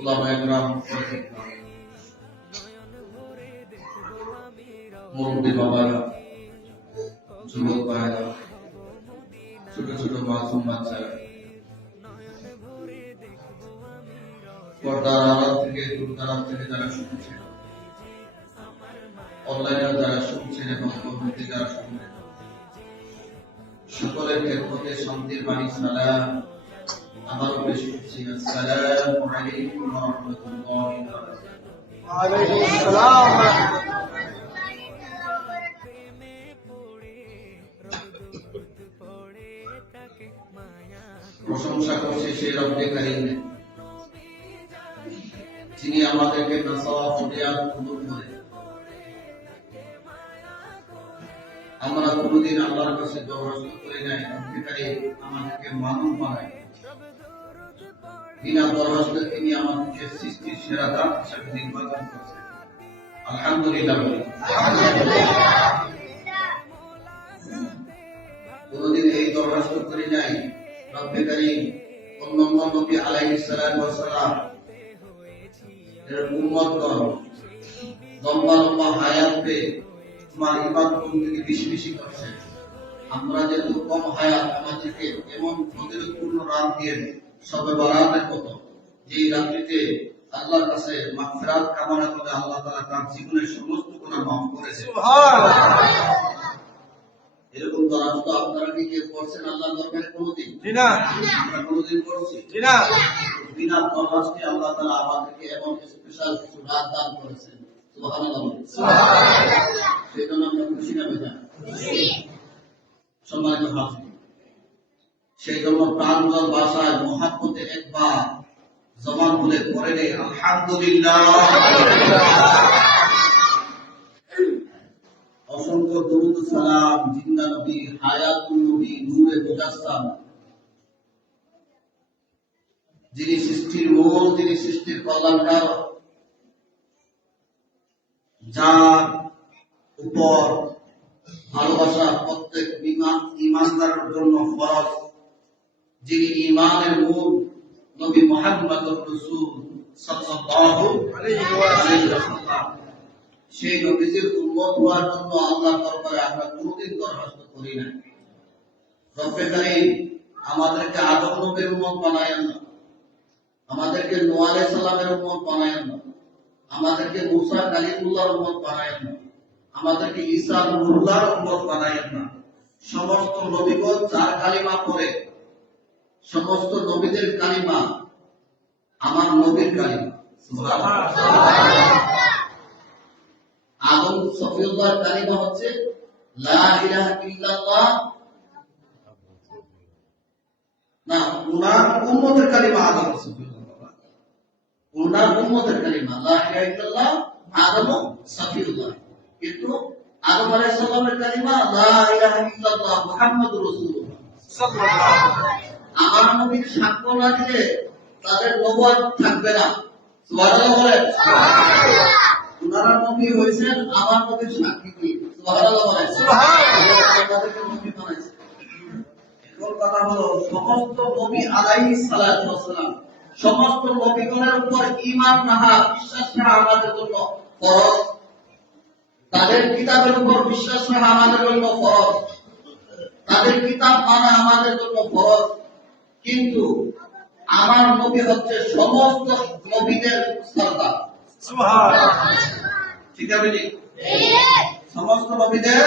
উলামায়ে কেরাম, মুরব্বী বাবারা, যুবক ভাইরা, ছোট ছোট মাসুম বাচ্চারা, পর্দার আড়াল থেকে দূরদরাজ থেকে যারা শুনছেন, অনলাইনে যারা শুনছেন এবং পরবর্তী যারা শুনবেন, সকলের ক্ষেত্রে শান্তির বাণী সালাম আবারও পেশ করছি। আসসালামু আলাইকুম ওয়া রাহমাতুল্লাহি ওয়া বারাকাতুহু। ওয়া আলাইকুম আসসালাম। প্রশংসা করছি সেই রব্বে কারীম, যিনি আমাদেরকে নাসাওয়া হুদিয়াত কবুল করে। আমরা কোনদিন আল্লাহর কাছে দরখাস্ত করি নাই রব্বে কারীম আমাদেরকে মানব বানায়। বিনা দরখাস্তে তিনি আমাদেরকে সৃষ্টির সেরা দান হিসেবে নির্বাচন করেছেন। আলহামদুলিল্লাহ। কোনদিন এই দরখাস্ত করি নাই রব্বে কারীম অন্যান্য নবী আলাইহিস সালাতু ওয়াস সালাম এর উম্মতগণ লম্বা লম্বা হায়াত পেয়ে তোমার ইবাদত বন্দেগী বেশি বেশি করছে। আমরা যেহেতু কম হায়াত, আমাদেরকে এমন ফজিলতপূর্ণ রাত দিয়ে শবে বরাতের মতো, যে রাত্রিতে আল্লাহর কাছে মাগফিরাত কামনা করে আল্লাহ তাআলা তার জীবনের সমস্ত গুনাহ মাফ করেছে। সুবহানাল্লাহ। এরকম দরখাস্ত আপনারা কি কেউ করছেন আল্লাহর দরবারে কোনদিন? না। আমরা কোনদিন করছি? না। বিনা দরখাস্তে আল্লাহ তাআলা আমাদেরকে এমন স্পেশাল কিছু রাত দান করেছেন। সুবহানাল্লাহ। সুবহানাল্লাহ। সেজন্য আমরা খুশি না বেজার? খুশি। সম্মানিত হাজির, সেই জন্য প্রাঞ্জল ভাষায় মহাব্বতে একবার জবান খুলে পড়ে নেই আলহামদুলিল্লাহ। অসংখ্য দরুদ সালাম জিন্দা নবী, হায়াতুন নবী, নূরে মুজাসসাম, যিনি সৃষ্টির মূল, যিনি সৃষ্টির কল্যাণকারক, যার উপর ভালোবাসা প্রত্যেক ঈমানদারের জন্য ফরজ, যিনি ঈমানের মূল নবী মুহাম্মদুর রাসূল সাল্লাল্লাহু আলাইহি ওয়াসাল্লাম, সেই নবীর উম্মত হওয়ার জন্য আল্লাহর দরবারে আমরা কোনদিন দরখাস্ত করি না। রব্বে কারীম আমাদেরকে আদম নবীর উম্মত বানায়েন না, আমাদেরকে নূহ আলাইহিস সালামের উম্মত বানায়েন না, আমাদেরকে মুসা কালিমুল্লাহর উম্মত বানায়েন না, আমাদেরকে ঈসা রূহুল্লাহর উম্মত বানায়েন না। সমস্ত নবীগণ যার কালিমা পড়ে, সমস্ত নবীদের কালিমা আমার নবীর কালিমা। সুবহানাল্লাহ। আদম সফিউল্লাহর কালিমা হচ্ছে লা ইলাহা ইল্লাল্লাহ, না উনার উম্মতের কালিমা আদম সফিউল্লাহ, উনার উম্মতের কালিমা লা ইলাহা ইল্লাল্লাহ আদম সফিউল্লাহ। কিন্তু আদম আলাইহিস সালামের কালিমা লা ইলাহা ইল্লাল্লাহ মুহাম্মাদুর রাসূলুল্লাহ সাল্লাল্লাহু আলাইহি ওয়াসাল্লাম। আমার নবীর সাক্ষ্য না দিলে তাদের নবুয়ত থাকবে না। সুবহানাল্লাহ বলেন। সুবহানাল্লাহ। উনারা নবী হয়েছেন আমার নবীর সাক্ষী দিয়ে। সুবহানাল্লাহ বলেন। সুবহানাল্লাহ। আমাদেরকে নবী বানাইছে। এখন কথা হলো সমস্ত নবী আলাইহিস সালাতু ওয়াস সালাম, সমস্ত নবীগণের উপর ঈমান রাখা, বিশ্বাস রাখা আমাদের জন্য ফরজ। তাদের কিতাবের উপর বিশ্বাস রাখা আমাদের জন্য ফরজ, তাদের কিতাব মানা আমাদের জন্য ফরজ। কিন্তু আমার নবী হচ্ছে সমস্ত নবীদের সরদার। সুবহানাল্লাহ। ঠিক আছে? ঠিক। সমস্ত নবীদের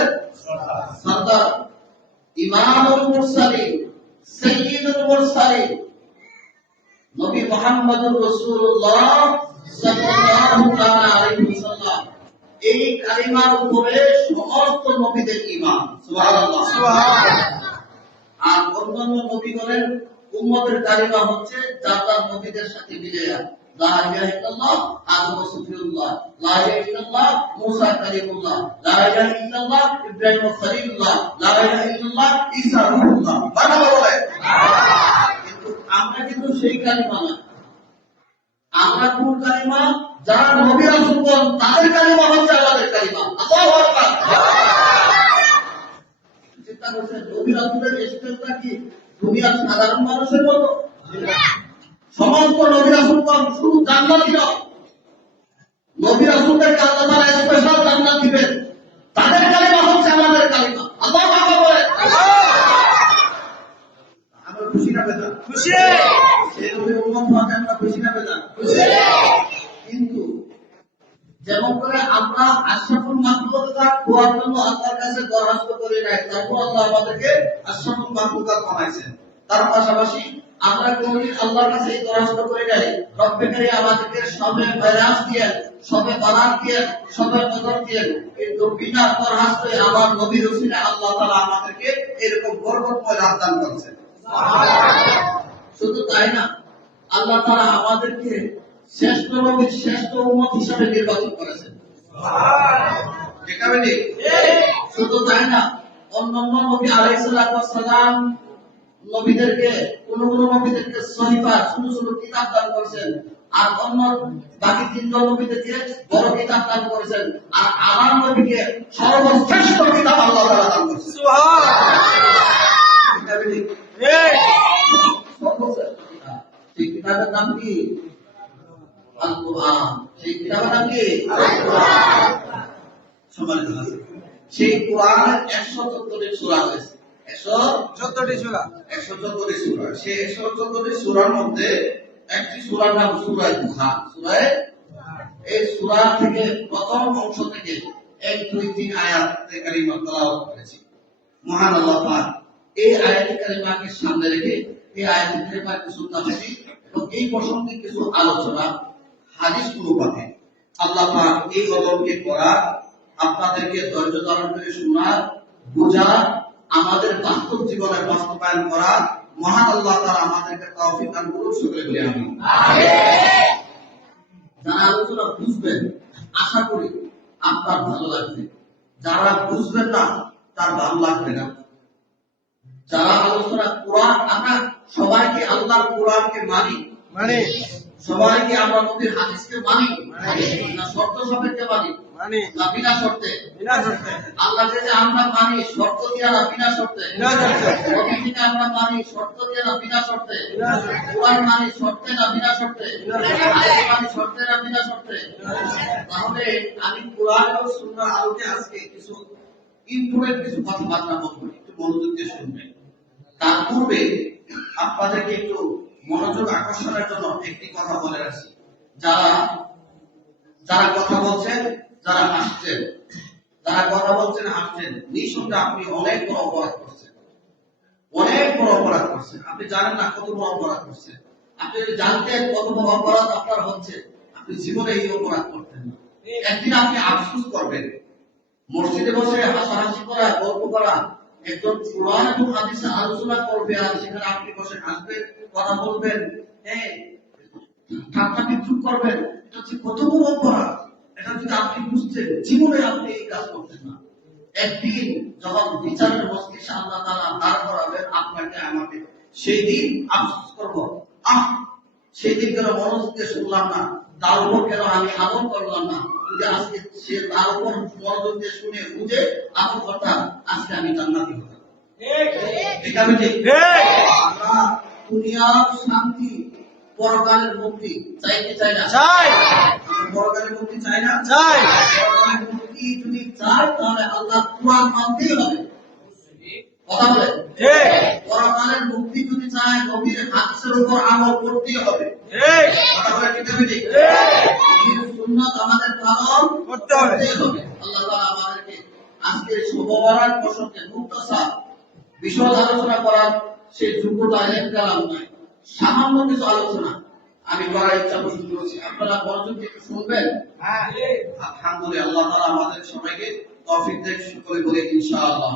সরদার, ইমামুল মুরসালিন, সাইয়্যিদুল মুরসালিন নবী মুহাম্মদুর রাসূলুল্লাহ সাল্লাল্লাহু আলাইহি ওয়াসাল্লাম। এই কালিমার উপরে সমস্ত নবীদের ঈমান। সুবহানাল্লাহ। সুবহানাল্লাহ। আর অন্যান্য নবীগণের উম্মতের কালিমা হচ্ছে যার নবীদের সাথে মিলায়া লা ইলাহা ইল্লাল্লাহ আদম সফিউল্লাহ, লা ইলাহা ইল্লাল্লাহ মুসা কালিমুল্লাহ, লা ইলাহা ইল্লাল্লাহ ইব্রাহিম খলিলুল্লাহ, লা ইলাহা ইল্লাল্লাহ ঈসা রূহুল্লাহ। বাংলা বলে। কিন্তু আমরা কিন্তু সেই কালিমা না, আমরা কোন কালিমা? যারা নবী রাসূলগণ তাদের কালিমা হচ্ছে আমাদের কালিমা। আল্লাহু আকবার। চিন্তা করছেন নবী রাসূলের স্টেজটা কি দুনিয়ার সাধারণ মানুষের মতো? সমস্ত নবী রাসূলগণ শুধু জান্নাতি নয়, নবী রাসূলদেরকে আল্লাহ তাআলা স্পেশাল জান্নাত দিবেন। তাদের কালিমা হচ্ছে আমাদের কালিমা। আল্লাহু আকবার বলেন। আমরা খুশি না বেজার? খুশি। সেই নবীর উম্মত হওয়াতে আমরা খুশি না বেজার? খুশি। কিন্তু যেমন করে আমরা আশরাফুল মাখলুকাত হওয়ার জন্য আল্লাহর কাছে দরখাস্ত করি নাই, তারপর আল্লাহ আমাদেরকে আশরাফুল মাখলুকাত বানাইছেন। তার পাশাপাশি আমরা কোনদিন আল্লাহর কাছে এই দরখাস্ত করি নাই, রব্বে কারীম আমাদেরকে সবে মেরাজ দিয়ে, সবে বারাত দিয়ে, সবে কদর দিয়ে, কিন্তু বিনা দরখাস্তে আমার নবী রাসূল আল্লাহ তাআলা আমাদেরকে এরকম বরকতময় রাত দান করেছেন। শুধু তাই না, আল্লাহ তাআলা আমাদেরকে শ্রেষ্ঠ নবী, শ্রেষ্ঠ উম্মত হিসেবে নির্বাচন করেছেন। ঠিক আছে নি? শুধু তাই না, অন্যান্য নবী আলাইহিস সালাম নবীদেরকে কোন নবীদেরকে সহিফা ছোট ছোট কিতাব দান করেছেন, আর অন্য বাকি তিনজন নবীদেরকে বড় কিতাব দান করেছেন, আর আমার নবীকে সর্বশ্রেষ্ঠ কিতাব আল্লাহ তাআলা দান করেছেন। সুবহানাল্লাহ। ঠিক আছে নি? সর্বশ্রেষ্ঠ কিতাব। সেই কিতাবের নাম কি? আল কোরআন। সেই কিতাবের নাম কি? আল কোরআন। সম্মানিত হাজির, সেই কোরআনের 114টি সূরা আছে। 114টি সূরা। 114টি সূরা। সেই 114টি সূরার মধ্যে একটি সূরার নাম সূরা দুহা। সূরা এই সূরা থেকে প্রথম অংশ থেকে 1, 2, 3 আয়াত কারিমা তেলাওয়াত করেছি। মহান আল্লাহ পাক এই আয়াত কারিমাকে সামনে রেখে এই আয়াত কারিমার কিছু তাফসীর এবং এই প্রসঙ্গে কিছু আলোচনা হাদিস অনুপাতে আল্লাহ পাক এই কদমকে করা, আপনাদেরকে ধৈর্য ধারণ করে শোনা, বোঝা, আমাদের বাস্তব জীবনে বাস্তবায়ন করা মহান আল্লাহ তাআলা আমাদেরকে তৌফিক দান করুন। সকলে বলি আমিন। যারা আলোচনা বুঝবেন আশা করি আপনার ভালো লাগবে, যারা বুঝবেন না তার ভালো লাগবে না। যারা আলোচনা কোরআন, আমরা সবাই কি আল্লাহর কোরআনকে মানি? সবাই কি আমরা নবীর হাদিসকে মানি? না শর্ত সাপেক্ষে মানি? না বিনা শর্তে? আল্লাহকে যে আমরা মানি শর্ত দিয়ে না বিনা শর্তে? নবীকে আমরা মানি শর্ত দিয়ে না বিনা শর্তে? কোরআন মানি শর্তে না বিনা শর্তে? হাদিস মানি শর্তে না বিনা শর্তে? তাহলে আমি কোরআন ও সুন্নাহর আলোকে আজকে কিছু ইম্পর্টেন্ট কিছু কথাবার্তা বলবো, একটু মনোযোগ দিয়ে শুনবেন। তার পূর্বে আপনাদেরকে একটু মনোযোগ আকর্ষণের জন্য একটি কথা বলে রাখছি। যারা কথা বলছেন, যারা হাসছেন, যারা কথা বলছেন হাসছেন, নিঃসন্দেহে আপনি অনেক বড় অপরাধ করছেন, অনেক বড় অপরাধ করছেন। আপনি জানেন না কত বড় অপরাধ করছেন। আপনি যদি জানতেন কত বড় অপরাধ আপনার হচ্ছে, আপনি জীবনে এই অপরাধ করতেন না। একদিন আপনি আফসোস করবেন। মসজিদে বসে হাসাহাসি করা, গল্প করা, একজন কোরআন এবং হাদিসের আলোচনা করবে, আর সেখানে আপনি বসে হাসবেন, কথা বলবেন, ঠাট্টা বিদ্রুপ করবেন, এটা হচ্ছে কত বড় অপরাধ। এটা যদি আপনি বুঝতেন, জীবনে আপনি এই কাজ করতেন না। একদিন যখন বিচারের মজলিসে আল্লাহ তাআলা দাঁড় করাবেন আপনাকে আমাকে, সেই দিন আফসোস করব, সেই দিন কেন মনোযোগ দিয়ে শুনলাম না, তার উপর কেন আমি আমল করলাম না। যদি আজকে সে তার উপর মনোযোগ দিয়ে শুনে বুঝে আমল করতাম, আজকে আমি জান্নাতি হতাম। ঠিক আছে? ঠিক। আমরা দুনিয়ার শান্তি, পরকালের মুক্তি চাই কি চাই না? চাই। পরকালের মুক্তি চাই না? চাই। পরকালের মুক্তি যদি চাই তাহলে আল্লাহ কোরআন মানতেই হবে। কথা বলে পরকালের মুক্তি যদি চাই নবীর হাদিসের উপর আমল করতেই হবে। কথা বলে ঠিক আছে? ঠিক। নবীর সুন্নাত আমাদের পালন করতে হবে। আল্লাহ তাআলা আমাদেরকে আজকে শুভবারাত প্রসঙ্গে মুক্তাসার বিশদ আলোচনা করার সেই যোগ্যতা কালাম নাই, সামান্য কিছু আলোচনা আমি করার ইচ্ছা পোষণ করছি। আপনারা মনোযোগ দিয়ে শুনবেন। আলহামদুলিল্লাহ, আল্লাহ তাআলা আমাদের সবাইকে তৌফিক দেন। সকলে বলি ইনশাআল্লাহ।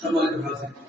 সকলে ভালো থাকবেন।